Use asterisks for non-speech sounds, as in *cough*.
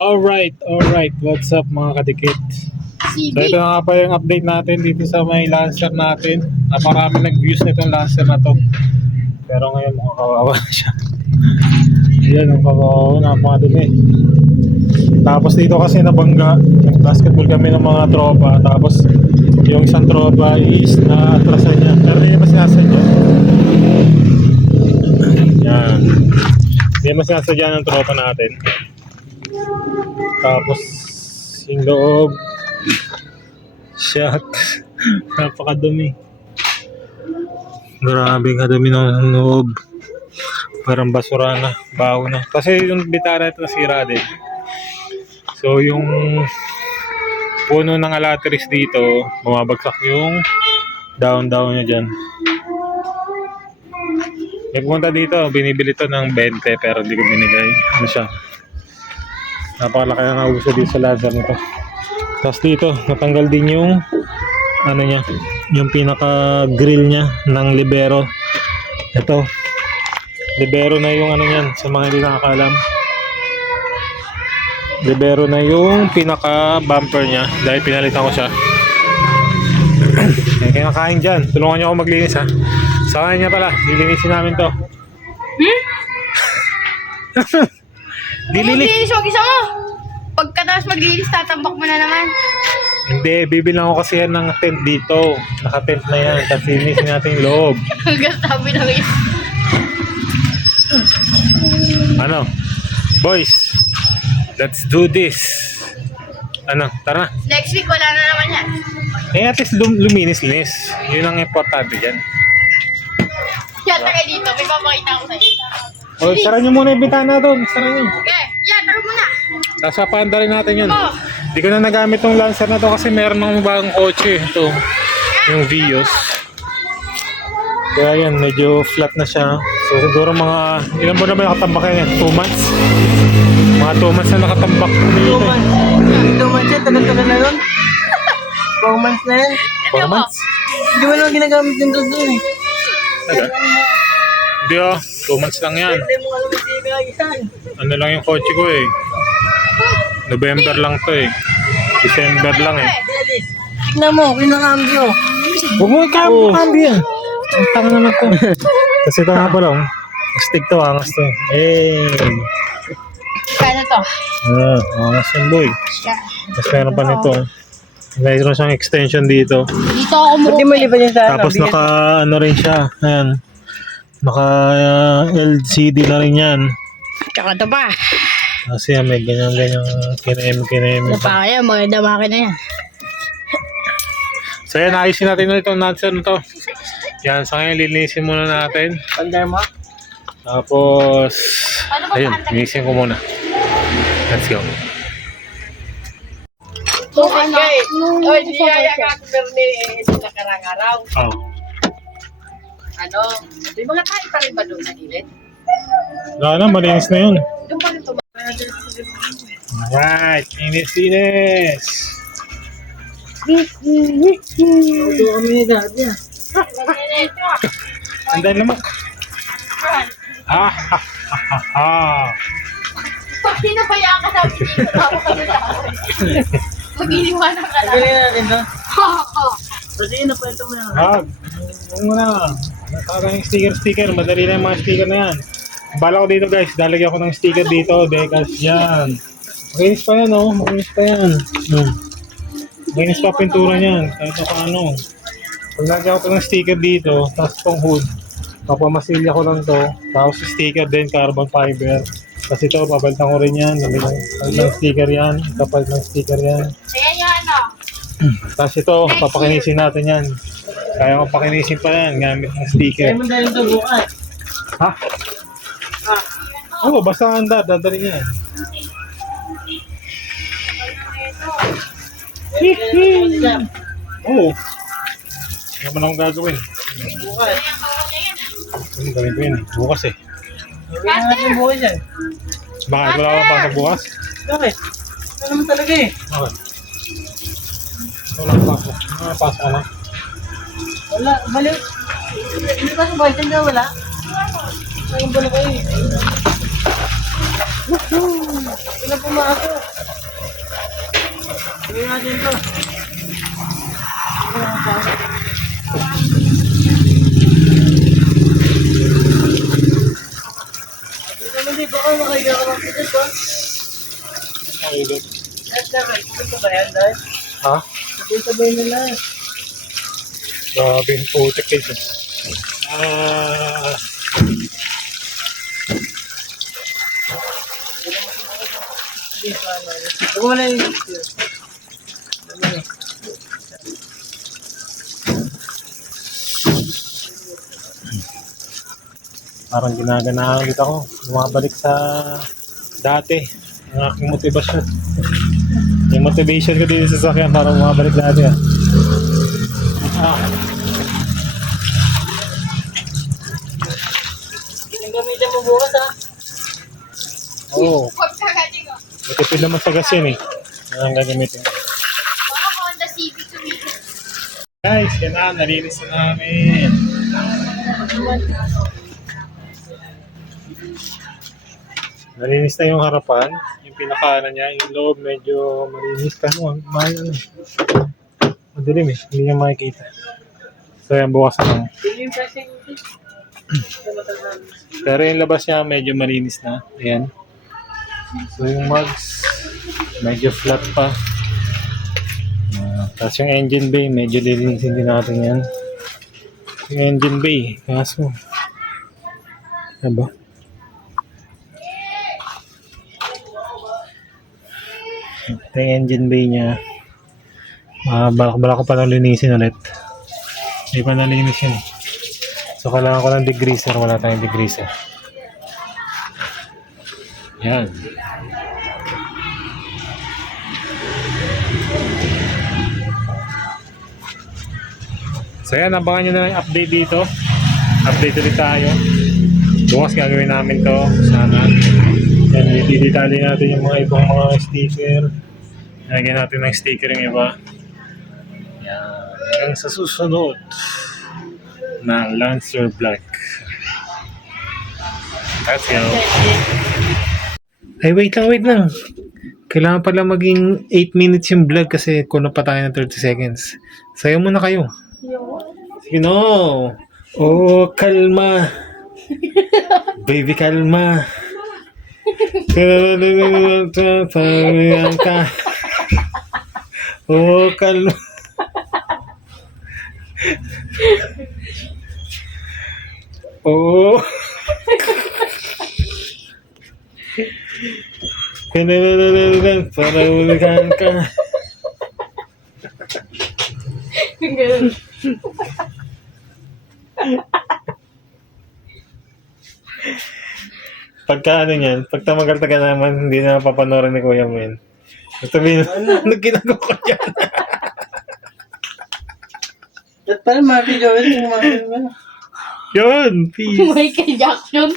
Alright, alright. What's up mga kadikit? So ito na nga pa yung update natin dito sa may Lancer natin. Naparami nag-views nitong Lancer na to. Pero ngayon mukhang kawawa na *laughs* siya. Ayan, ang kawawa, napakadumi. Tapos dito kasi nabangga, basketball kami ng mga tropa. Tapos yung isang tropa is na-atrasan niya. Pero hindi naman sinasadya. Yan. Hindi naman sinasadya ng tropa natin. Tapos yung loob. Shot. *laughs* Napakadumi. Grabe kadumi ng loob. Parang basura na, baho na. Kasi yung bitara ito nasira din. So yung puno ng alateris dito, bumabagsak yung down-down niya dyan. May pumunta dito, binibili to ng 20 pero hindi ko binigay. Ano siya? Napakalaki na nauso dito sa Lazar nito. Tapos dito, natanggal din yung ano niya, yung pinaka grill niya ng libero. Ito. Libero na yung ano niyan sa mga hindi nakakalam. Libero na yung pinaka bumper niya dahil pinalitan ko siya. *clears throat* May kinakain dyan. Tulungan niyo ako maglinis ha. Sa kanya pala, lilinisin namin to. *laughs* Dilinis. Maglinis yung isa mo. Pagkatapos maglinis, tatambak mo na naman. Hindi, bibilang ko kasi yan ng tent dito. Naka-tent na yan. Tapos linisin natin yung loob. Hanggang sabi ng isa. Ano? Boys, let's do this. Ano? Tara. Next week, wala na naman yan. Eh, at least lum- luminis-linis. Yun ang importante dyan. Yan, taga dito. May papakita ko sa'yo. O, sara nyo muna yung bitana doon. Sara nyo. Okay, yan, tara muna. Tapos papaanda rin natin yun. Oh. Hindi ko na nagamit tong Lancer na to kasi meron ng bagong kotse. Ito, yung Vios. Kaya yan, medyo flat na siya. So siguro mga, ilan ba na ba nakatambak yan? 2 months? Mga 2 months na nakatambak dito. Two months. Two months yan, tagal-tagal na yun. Four months na yan. 4 months? Hindi mo naman ginagamit din doon eh. Taga? Hindi ah, 2 months lang yan. Hindi mo alam tiga yan. Ano lang yung kotse ko eh. November lang to eh. December lang eh. Tignan mo, pinakambyo. Huwag mo ikaw kambi yan. Ang tanga naman to. *laughs* Kasi ito nga pala, oh. Stick to, angas to. Eh. Kaya to. Ah, angas yung boy. Tapos meron pa nito. Mayroon siyang extension dito. Dito ako Ba't di mo liban yung sa ano? Tapos naka ano rin siya. Ayan. Naka uh, LCD na rin yan. Tsaka ito pa. Kasi yan, may ganyan-ganyan kinem-kinem. Ito pa kaya, maganda makina yan. So yan, ayusin natin na itong nutser na to. Yan, sa ngayon lilinisin muna natin. Pandar mo? Tapos, ba ayun, linisin ko muna. Let's go. So, ano, nung Oy, di ko ka Bernie eh, sa nakarang araw. Oh. Ano? May mga tayo pa rin ba doon sa gilid? Wala na, malinis na yun. Doon pa rin. Alright, linis-linis. Doon kami ni Daddy ah. Ang dahil naman. Ah, ha, ha, ha, ha. Pag hinapayaan ka namin dito, tawa kami sa akin. Mag-iniwanan ka lang. Doon. Ha, ha. Pwede yun, napwento mo na. Hag. Huwag mo na. Parang yung sticker-sticker. Madali na yung mga sticker na yan. Bala ko dito guys. Dalagyan ko ng sticker dito. Decals yan. Makinis pa yan oh. Makinis pa yan. Hmm. Makinis pa pintura niyan. Kahit na paano. Pag ko ng sticker dito, tapos itong hood, papamasilya ko lang to. Tapos sticker din, carbon fiber. Kasi ito, papalitan ko rin yan. Lagyan ng sticker yan. Kapalit ng sticker yan. Ayan yung ano. Tapos ito, papakinisin natin yan. Kaya ko pakinisin pa yan gamit ng sticker. Kaya mo dahil ito bukas. Ha? Ah. Oo, basta ang anda, dadali niya. Oo. Ano man akong gagawin? Bukas. Ano gawin ko yun eh? Bukas eh. Gawin natin bukas yan. Bakit wala ka pasok bukas? Bakit? Ito naman talaga eh. Bakit? Wala ka pasok. Wala ka pasok na. Wala, balik. Hindi ba sa buhay? Hindi wala? Ayun ba na kayo eh? Wala pumasok. Gawin natin to. Ito naman di baka makaiga ka lang dito ba? Yan, dahil? Ha? Sabay-sabay na lang. Grabe yung putik kayo. Ah, Huwag mo na yung parang ginaganahan kita ko. Bumabalik sa dati. Ang aking motivasyon. Yung motivation ko dito sa sakyan parang bumabalik dati ah. Ah, Yung gamitin mo bukas ha. oo. Oh. Matipid naman sa gas yun eh. Yan ang gagamitin. Baka Honda Civic. Guys, yan na. Nalinis na namin. Nalinis na yung harapan. Yung pinakaano niya. Yung loob medyo malinis. Kaso may ano. Madilim eh. Hindi niya makikita. So yan, bukas na lang. Pero yung labas niya medyo malinis na. Ayan. So yung mugs, medyo flat pa. Ah, Tapos yung engine bay, medyo lilinisin din natin yan. Yung engine bay, kaso. Ano ba? Ito yung engine bay niya. Ah, balak balak ko pa lang linisin ulit. Hindi pa nalinis yun eh. So, kailangan ko ng degreaser. Wala tayong degreaser. Yan. So, yan. Abangan nyo na lang update dito. Update ulit tayo. Bukas gagawin namin to. Sana. Yan. Dititali natin yung mga ibang mga sticker. Lagyan natin ng sticker yung iba. Yan. Hanggang sa susunod na Lancer Black. That's it. Ay, wait lang, wait lang. Kailangan pala maging 8 minutes yung vlog kasi kuno pa tayo ng 30 seconds. Sayo muna kayo. Sige no. Oh, kalma. *laughs* Baby, kalma. Oh, kalma. Oh. Pinalalalan para ulihan ka. Ganun. Pagka ano niyan, pag tamagal-tagal naman, hindi na papanorin ni Kuya Min. Sabihin, ano ginagawa ko dyan? At pala mga video, yung mga Yun, peace. Michael Jackson.